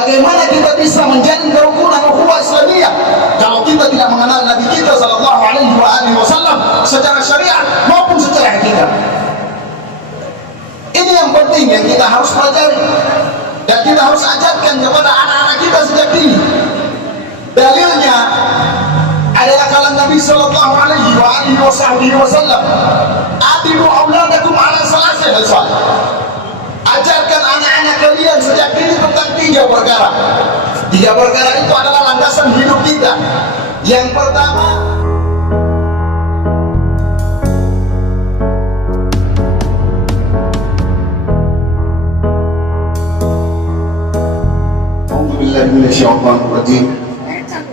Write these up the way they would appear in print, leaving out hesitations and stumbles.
Bagaimana kita bisa menjalin kerukunan ukhuwah Islamiyah kalau kita tidak mengenal Nabi kita sallallahu alaihi wasallam secara syariat maupun secara hakikat? Ini yang penting yang kita harus pelajari dan kita harus ajarkan kepada anak-anak kita sejak dini. Dalilnya adalah kalam Nabi sallallahu alaihi wasallam, "Adibu auladakum ala salasih hal." Ajarkan anak-anak kalian sejak dini tentang 3 perkara. 3 perkara itu adalah landasan hidup kita. Yang pertama,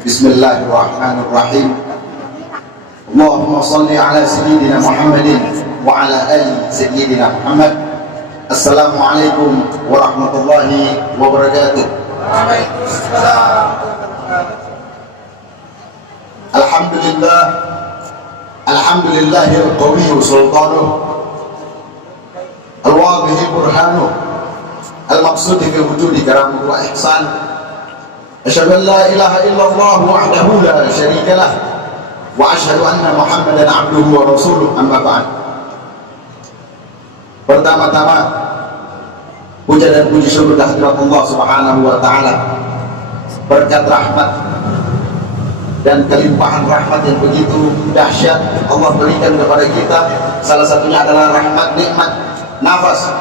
Bismillahirrahmanirrahim. Allahumma salli ala sayyidina Muhammadin wa ala ali sayyidina Muhammad. Assalamualaikum warahmatullahi wabarakatuh. Waalaikumsalam. Alhamdulillah, alhamdulillahil qawiyyu sultanuh, al-wadhihi burhanuh, al-maqsudi fi wujudi karamuhu wa ihsan. Asyhadu an la ilaha illallah wahdahu la syarika lah wa asyhadu anna Muhammadan abduhu wa rasuluh, amma ba'd. Pertama-tama puja dan puji syukur kehadirat Allah Subhanahu wa taala. Berkat rahmat dan kelimpahan rahmat yang begitu dahsyat Allah berikan kepada kita, salah satunya adalah rahmat nikmat nafas,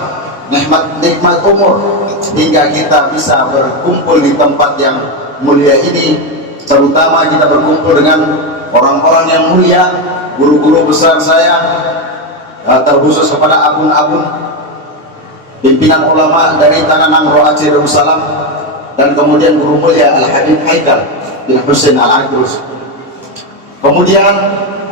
nikmat umur, hingga kita bisa berkumpul di tempat yang mulia ini, terutama kita berkumpul dengan orang-orang yang mulia, guru-guru besar saya, terkhusus kepada abun-abun pimpinan ulama dari Tanah Nangro Aceh Darussalam, dan kemudian guru mulia Al-Habib Haikal bin Husain Al-Akrus. Kemudian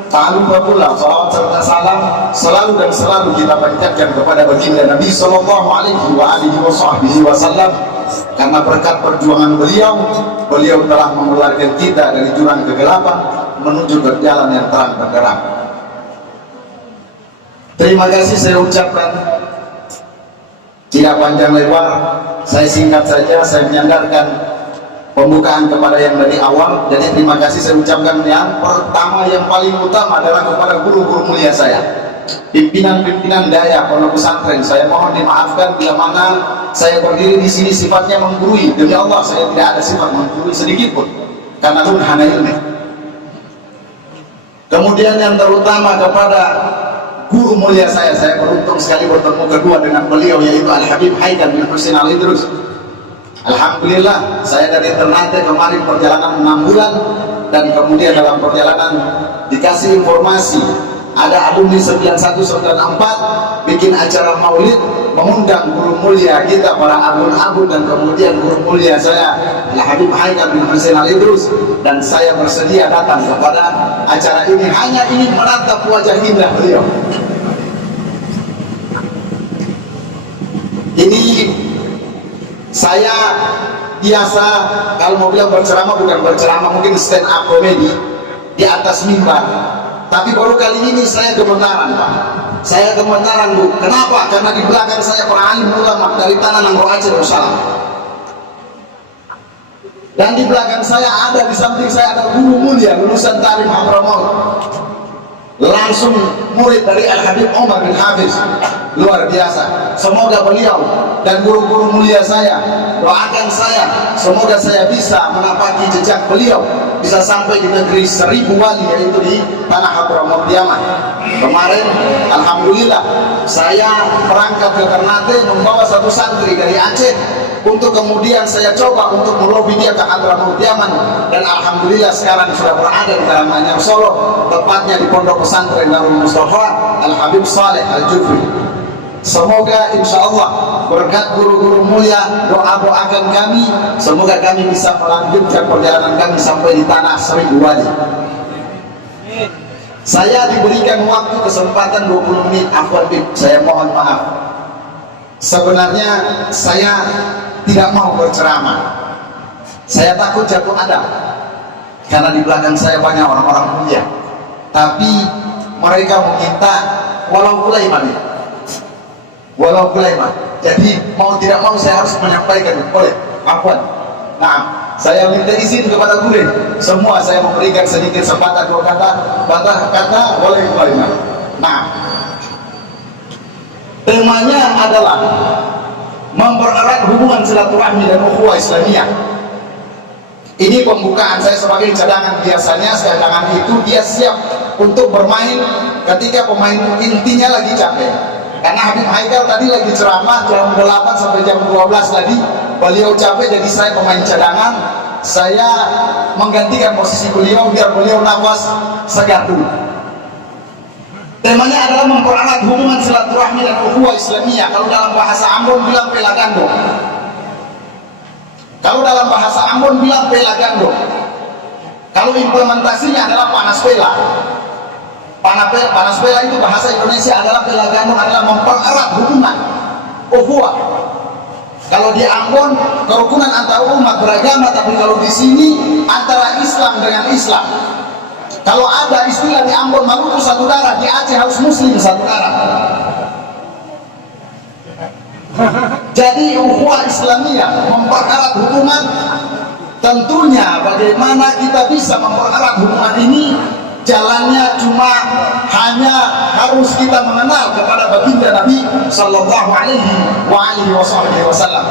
tak lupa pula salawat serta salam selalu dan selalu kita panjatkan kepada baginda Nabi sallallahu alaihi wasallam, karena berkat perjuangan beliau telah mengeluarkan kita dari jurang kegelapan menuju ke jalan yang terang benderang. Terima kasih saya ucapkan, tidak panjang lebar, saya singkat saja, saya menyandarkan pembukaan kepada yang dari awal. Jadi terima kasih saya ucapkan yang pertama, yang paling utama adalah kepada guru-guru mulia saya, pimpinan-pimpinan daya pondok pesantren. Saya mohon dimaafkan bila mana saya berdiri di sini sifatnya menggurui. Demi Allah saya tidak ada sifat menggurui sedikit pun, karena nun hana ilmi. Kemudian yang terutama kepada guru mulia saya beruntung sekali bertemu kedua dengan beliau, yaitu Al-Habib Haikal bin Husain Al-Idrus. Alhamdulillah, saya dari Ternate kemarin perjalanan 6 bulan, dan kemudian dalam perjalanan dikasih informasi ada alumni 9194 bikin acara maulid, mengundang guru mulia kita para abun-abun, dan kemudian guru mulia saya Al-Habib Haikal bin Husain Al-Idrus, dan saya bersedia datang kepada acara ini hanya ingin menatap wajah indah beliau. Ini saya biasa kalau mau bilang berceramah, bukan berceramah, mungkin stand up komedi di atas mimbar, tapi baru kali ini saya gemetaran, Pak. Saya gemetaran, Bu. Kenapa? Karena di belakang saya para alim ulama dari Tanah Nangro Aceh Darussalam, dan di belakang saya ada, di samping saya ada guru mulia lulusan Ta'lim Hadramaut, langsung murid dari Al-Habib Omar bin Hafiz, luar biasa. Semoga beliau dan guru-guru mulia saya doakan saya, semoga saya bisa menapaki jejak beliau, bisa sampai di negeri 1000 wali, yaitu di Tanah Hadramaut Yaman. Kemarin alhamdulillah saya berangkat ke Ternate membawa satu santri dari Aceh, untuk kemudian saya coba untuk melobi dia ke Hadramaut Yaman, dan alhamdulillah sekarang sudah berada di Karanganyar Solo, tepatnya di pondok pesantren Darul Mustafa Al-Habib Saleh Al-Jufri. Semoga insya Allah berkat guru-guru mulia doakan kami, semoga kami bisa melanjutkan perjalanan kami sampai di tanah 1000 wali. Saya diberikan waktu kesempatan 20 menit, afwan Bib, saya mohon maaf. Sebenarnya saya tidak mau berceramah, saya takut jatuh adab, karena di belakang saya banyak orang-orang mulia, tapi mereka meminta walau kulaiman, jadi mau tidak mau saya harus menyampaikan. Boleh? Afwan, Nah, saya minta izin kepada guru, semua saya memberikan sedikit sepatah dua kata boleh kembali. Nah, temanya adalah mempererat hubungan silaturahmi dan ukhuwah Islamiyah. Ini pembukaan saya sebagai cadangan, biasanya cadangan itu dia siap untuk bermain ketika pemain intinya lagi capek. Karena Habib Haikal tadi lagi ceramah jam 8 sampai jam 12 tadi, beliau capek, jadi saya pemain cadangan. Saya menggantikan posisi beliau biar beliau nafas segar dulu. Temanya adalah mempererat hubungan silaturahmi dan ukhuwah Islamiyah. Kalau dalam bahasa Ambon bilang pelagando. Kalau dalam bahasa Ambon bilang pelagando. Kalau implementasinya adalah panas pela. Panas pela itu bahasa Indonesia adalah pelagando, adalah mempererat hubungan ukhuwah. Kalau di Ambon kerukunan antar umat beragama, tapi kalau di sini antara Islam dengan Islam. Kalau ada istilah di Ambon Maluku satu darah, di Aceh harus Muslim satu darah. Jadi ukhuwah Islamiyah mempererat hubungan. Tentunya bagaimana kita bisa mempererat hubungan ini, jalannya cuma hanya harus kita mengenal kepada baginda Nabi Sallallahu Alaihi Wasallam.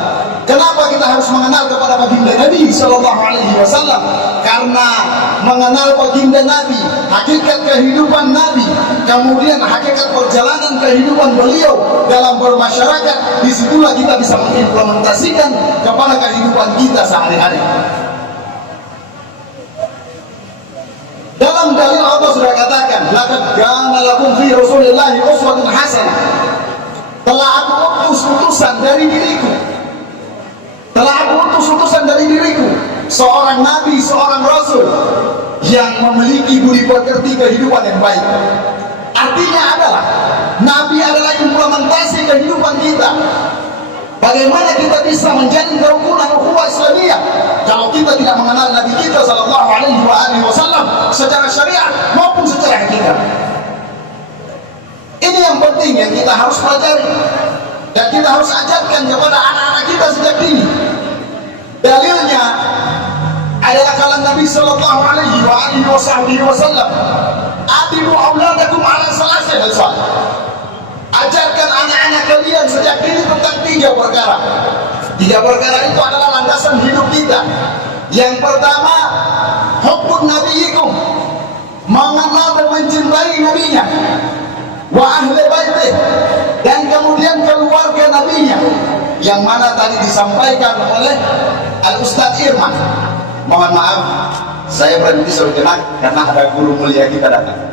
Kenapa kita harus mengenal kepada baginda Nabi Sallallahu Alaihi Wasallam? Karena mengenal baginda Nabi, hakikat kehidupan Nabi, kemudian hakikat perjalanan kehidupan beliau dalam bermasyarakat, disitulah kita bisa mengimplementasikan kepada kehidupan kita sehari-hari. Dalam dalil Allah sudah katakan, laqad kana lakum fi Rasulillahi uswatun hasanah. Telah aku utus utusan dari diriku. Telah aku utus utusan dari diriku, seorang nabi, seorang rasul yang memiliki budi pekerti kehidupan yang baik. Artinya adalah nabi adalah implementasi kehidupan kita. Bagaimana kita bisa menjalin kerukunan ukhuwah Islamiyah kalau kita tidak mengenal Nabi kita Sallallahu Alaihi Wasallam secara syariat maupun secara hakikat? Ini yang penting yang kita harus pelajari dan kita harus ajarkan kepada anak-anak kita sejak dini. Dalilnya adalah kalam Nabi Sallallahu Alaihi Wasallam, "Adibu auladakum ala salasil hal." Ajarkan anak-anak kalian sejak dini tentang 3 perkara. 3 perkara itu adalah landasan hidup kita. Yang pertama, hubbun nabiyikum, mengenal dan mencintai nabinya, wa ahli baitih, dan kemudian keluarga nabinya, yang mana tadi disampaikan oleh Al-Ustadz Irman. Mohon maaf, saya berhenti sejenak karena ada guru mulia kita datang.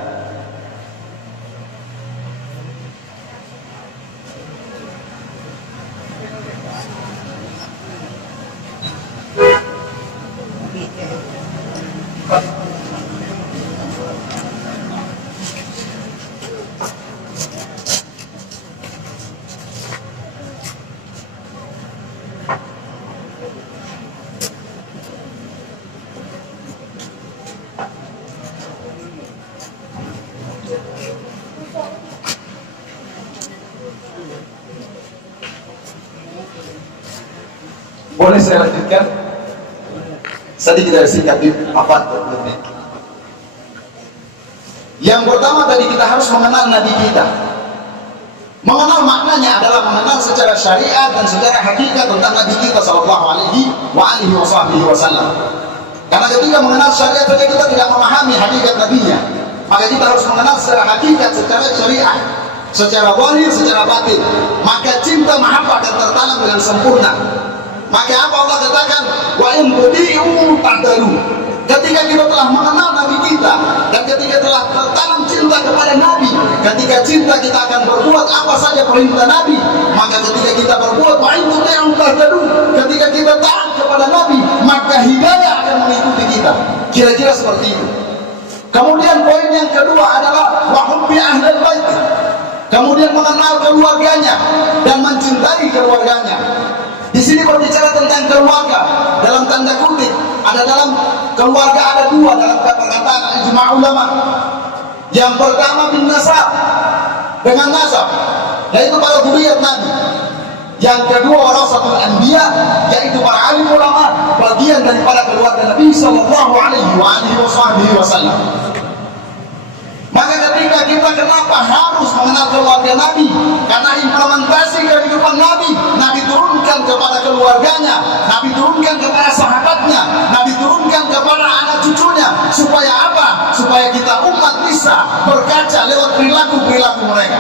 Boleh saya lanjutkan? Sedikit dari singkat apa? Yang pertama tadi kita harus mengenal Nabi kita. Mengenal maknanya adalah mengenal secara syariat dan secara hakikat tentang Nabi kita Sallallahu Alaihi Wasallam. Karena ketika mengenal syariat saja kita tidak memahami hakikat Nabinya, maka kita harus mengenal secara hakikat, secara syariat, secara zahir, secara batin. Maka cinta mahabbah akan tertanam dengan sempurna. Maka apa Allah katakan, wa in tudi'u tahtadu. Ketika kita telah mengenal Nabi kita dan ketika telah tertanam cinta kepada Nabi, ketika cinta kita akan berbuat apa saja perintah Nabi, maka ketika kita berbuat wa in tudi'u tahtadu, ketika kita taat kepada Nabi, maka hidayah akan mengikuti kita. Kira-kira seperti itu. Kemudian poin yang kedua adalah wa hubbi ahlil bait. Kemudian mengenal keluarganya dan mencintai keluarganya. Di sini berbicara tentang keluarga dalam tanda kutip. Ada dalam keluarga ada 2 dalam perkataan ijma' ulama. Yang pertama bin nasab, dengan nasab, yaitu para zuriat Nabi. Yang kedua warasatul anbiya, yaitu para alim ulama, bagian daripada keluarga Nabi Sallallahu Alaihi Wasallam. Maka ketika kita kenapa harus mengenal keluarga Nabi? Karena implementasi kehidupan Nabi, Nabi turunkan kepada keluarganya, Nabi turunkan kepada sahabatnya, Nabi turunkan kepada anak cucunya. Supaya apa? Supaya kita umat bisa berkaca lewat perilaku-perilaku mereka.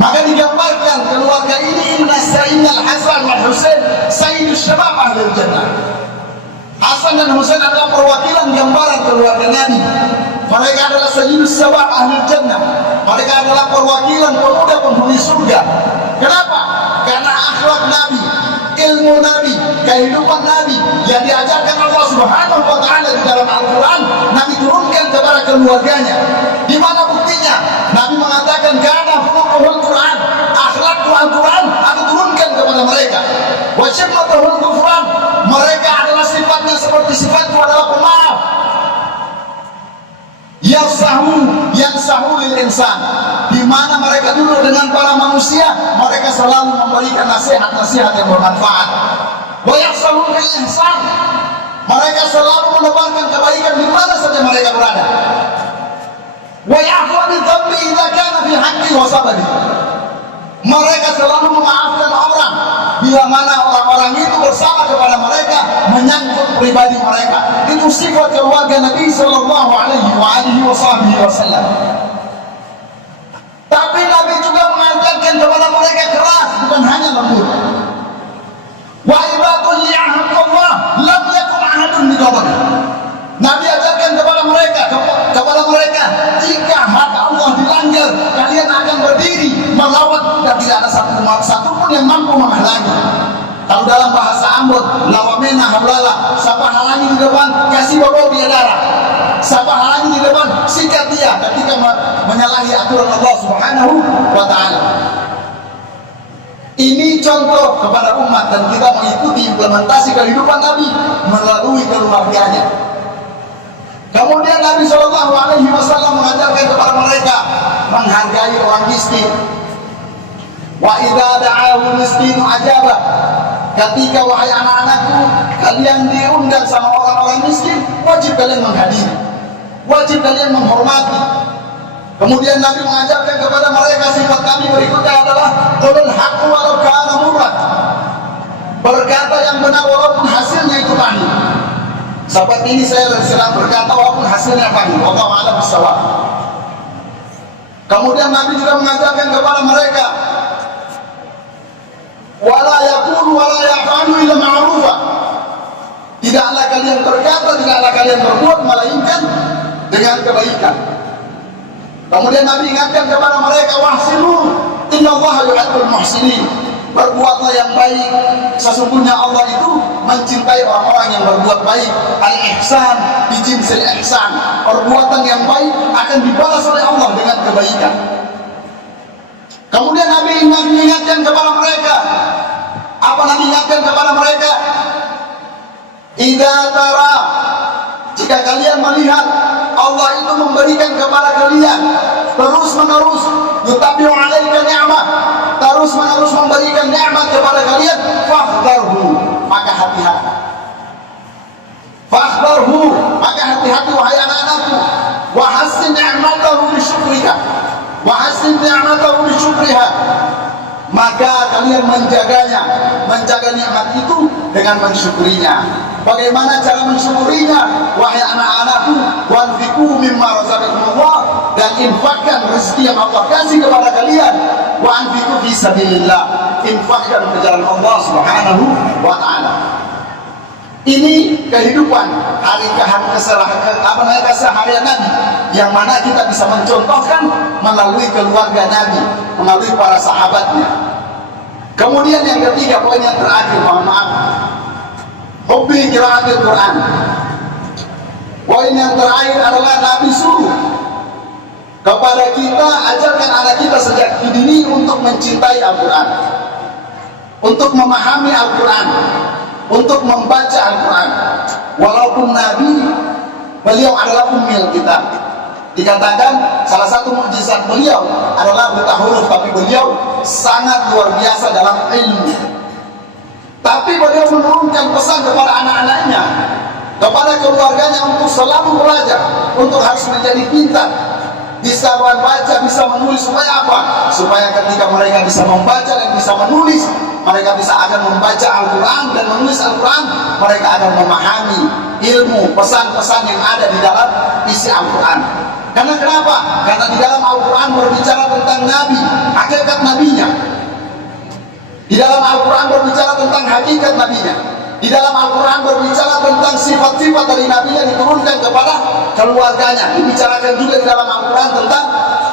Maka digambarkan keluarga ini, inna Sayyidina Hasan wal Husain sayyidus syabab ahlul jannah. Hasan dan Husain adalah perwakilan gambaran keluarga Nabi. Mereka adalah sayyidus syabab ahlul jannah. Mereka adalah perwakilan pemuda penghuni surga. Kenapa? Karena akhlak Nabi, ilmu Nabi, kehidupan Nabi yang diajarkan Allah Subhanahu wa taala di dalam Al-Qur'an, Nabi turunkan kepada keluarganya. Di mana buktinya? Nabi mengatakan kana khuluquhul Qur'an, akhlak Al-Qur'an aku turunkan kepada mereka. Wa syimmatuhul ghufran, mereka adalah sifatnya seperti sifatku adalah pemaaf. Yansahu lil insan, di mana mereka duduk dengan para manusia, mereka selalu memberikan nasihat-nasihat yang bermanfaat. Wa yahsahu lil ihsan, mereka selalu menebarkan kebaikan di mana saja mereka berada. Wa ya'fu anil dhanbi idza kana fi haqqi wa sabri, mereka selalu memaafkan orang bila mana orang-orang itu bersama kepada mereka menyangkut pribadi mereka. Itu sifat keluarga Nabi Sallallahu Alaihi Wasallam. Tapi Nabi juga mengajarkan kepada mereka keras, bukan hanya lembut. Wa idza tuyi'a haqqallah lam yakun ahadun bighadab. Nabi ajarkan kepada mereka, jika hak Allah dilanggar, kalian akan berdiri melawan dan tidak ada satu pun yang mampu menghalangi. Kalau dalam bahasa Ambon, lawamena hablala, siapa halangi di depan, kasih bawa dia darah. Siapa halangi di depan, sikat dia ketika menyalahi aturan Allah Subhanahu wa taala. Ini contoh kepada umat dan kita mengikuti implementasi kehidupan Nabi melalui keluarganya. Kemudian Nabi Shallallahu Alaihi Wasallam mengajarkan kepada mereka menghargai orang miskin. Wa idza da'ahu miskinu ajaba. Ketika wahai anak-anakku kalian diundang sama orang-orang miskin, wajib kalian menghadiri, wajib kalian menghormati. Kemudian Nabi mengajarkan kepada mereka sifat kami berikutnya adalah qulul haqqu walau kana murran. Berkata yang benar walaupun hasilnya itu pahit. Sahabat ini saya sedang berkata walaupun hasilnya pahit, wallahu a'lam bishawab. Kemudian Nabi juga mengajarkan kepada mereka wala yaqulu wala yaf'alu illa ma'rufa. Tidaklah kalian berkata, tidaklah kalian berbuat melainkan dengan kebaikan. Kemudian Nabi ingatkan kepada mereka wahsinu innallaha yuhibbul muhsinin. Berbuatlah yang baik, sesungguhnya Allah itu mencintai orang-orang yang berbuat baik. Al-ihsan bijinsil ihsan, perbuatan yang baik akan dibalas oleh Allah dengan kebaikan. Kemudian Nabi mengingatkan kepada mereka, apa Nabi ingatkan kepada mereka? Idza tara, jika kalian melihat Allah itu memberikan kepada kalian terus-menerus yutabi'u 'alaika ni'mah, terus-menerus memberikan nikmat kepada kalian, fahdharhu, maka hati-hati. Fahdharhu, maka hati-hati wahai anak-anakku. Wa hassin ni'matahu bi syukrika, wa hassin ni'matahu bi syukriha, maka kalian menjaganya, menjaga nikmat itu dengan mensyukurinya. Bagaimana cara mensyukurinya? Wahai anak-anakku, wanfiqu mimma razaqakumullah, dan infakkan rezeki yang Allah kasih kepada kalian. Wa anfiqu fi sabilillah, infakkan ke jalan Allah Subhanahu wa taala. Ini kehidupan keseharian Nabi yang mana kita bisa mencontohkan melalui keluarga Nabi, melalui para sahabatnya. Kemudian yang ketiga, poin yang terakhir, mohon maaf, hubbi qiraatil Quran. Poin yang terakhir adalah Nabi suruh kepada kita, ajarkan anak kita sejak dini untuk mencintai Al-Quran, untuk memahami Al-Quran, untuk membaca Al-Quran. Walaupun Nabi, beliau adalah ummil kita. Dikatakan salah satu mukjizat beliau adalah buta huruf, tapi beliau sangat luar biasa dalam ilmu. Tapi beliau menurunkan pesan kepada anak-anaknya, kepada keluarganya untuk selalu belajar, untuk harus menjadi pintar, bisa membaca, bisa menulis. Supaya apa? Supaya ketika mereka bisa membaca dan bisa menulis, mereka bisa akan membaca Al-Quran dan menulis Al-Quran, mereka akan memahami ilmu, pesan-pesan yang ada di dalam isi Al-Quran. Karena kenapa? Karena di dalam Al-Quran berbicara tentang Nabi, hakikat Nabinya. Di dalam Al-Quran berbicara tentang hakikat Nabinya. Di dalam Al-Quran berbicara tentang sifat-sifat dari Nabi yang diturunkan kepada keluarganya. Dibicarakan juga di dalam Al-Quran tentang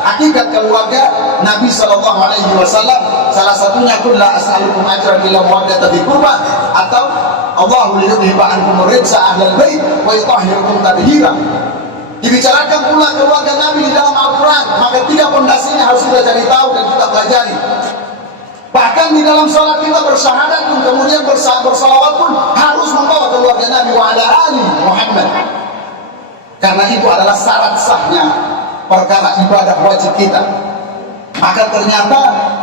hakikat keluarga Nabi Sallallahu Alaihi Wasallam. Salah satunya qul la as'alukum ajran illa mawaddata fil qurba, atau Allahu liyudhiba ankum rijsa ahlal bait wa yutahhirukum tadhira. Dibicarakan pula keluarga Nabi di dalam Al-Quran. Maka tiga pondasinya harus kita cari tahu dan kita pelajari. Bahkan di dalam sholat kita bersyahadat pun, kemudian bersalawat pun harus membawa keluarga Nabi wa ala ali Muhammad. Karena itu adalah syarat sahnya perkara ibadah wajib kita. Maka ternyata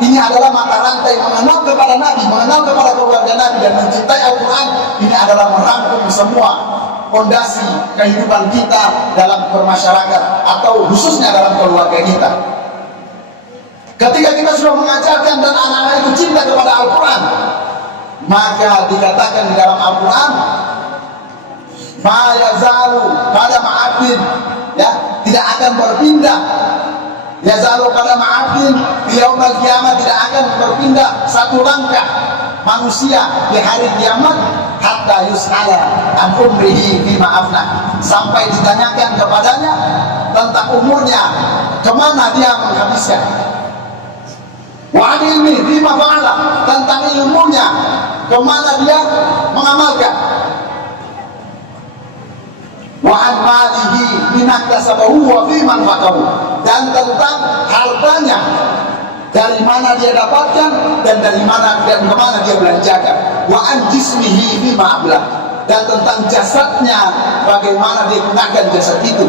ini adalah mata rantai mengenal kepada Nabi, mengenal kepada keluarga Nabi dan mencintai Al-Quran. Ini adalah merangkum semua fondasi kehidupan kita dalam bermasyarakat, atau khususnya dalam keluarga kita. Ketika kita sudah mengajarkan dan anak-anak itu cinta kepada Al-Quran, maka dikatakan di dalam Al-Quran, ma yazalu qadama 'abdin, ya, tidak akan berpindah. Yazalu qadama 'abdin fi yaumil qiyamah, tidak akan berpindah satu langkah manusia di hari kiamat, hatta yus'ala an umrihi fima afna, sampai ditanyakan kepadanya tentang umurnya, kemana dia menghabiskan. Wa ilmi fima fa'ala, tentang ilmunya, kemana dia mengamalkan. Wa an malihi bima kasabahu wa fima anfaqahu, dan tentang hartanya, dari mana dia dapatkan dan dari mana dan kemana dia belanjakan. Wa an jismihi bima abla, dan tentang jasadnya, bagaimana dia gunakan jasad itu.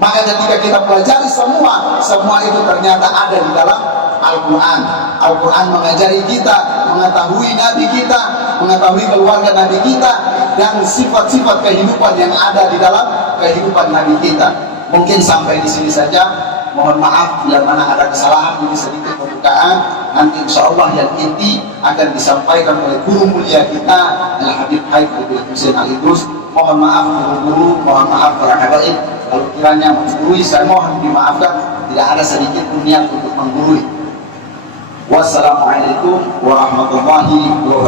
Maka ketika kita pelajari semua itu ternyata ada di dalam Al-Quran. Al-Quran mengajari kita, mengetahui Nabi kita, mengetahui keluarga Nabi kita, dan sifat-sifat kehidupan yang ada di dalam kehidupan Nabi kita. Mungkin sampai di sini saja. Mohon maaf bila mana ada kesalahan, ini sedikit pembukaan. Nanti insya Allah yang inti akan disampaikan oleh guru mulia kita, Al-Habib Haid bin Husain Al-Idrus. Mohon maaf guru-guru, mohon maaf para habaib. Kalau kiranya menggurui, saya mohon dimaafkan. Tidak ada sedikit pun niat untuk menggurui. Wassalamualaikum warahmatullahi wabarakatuh.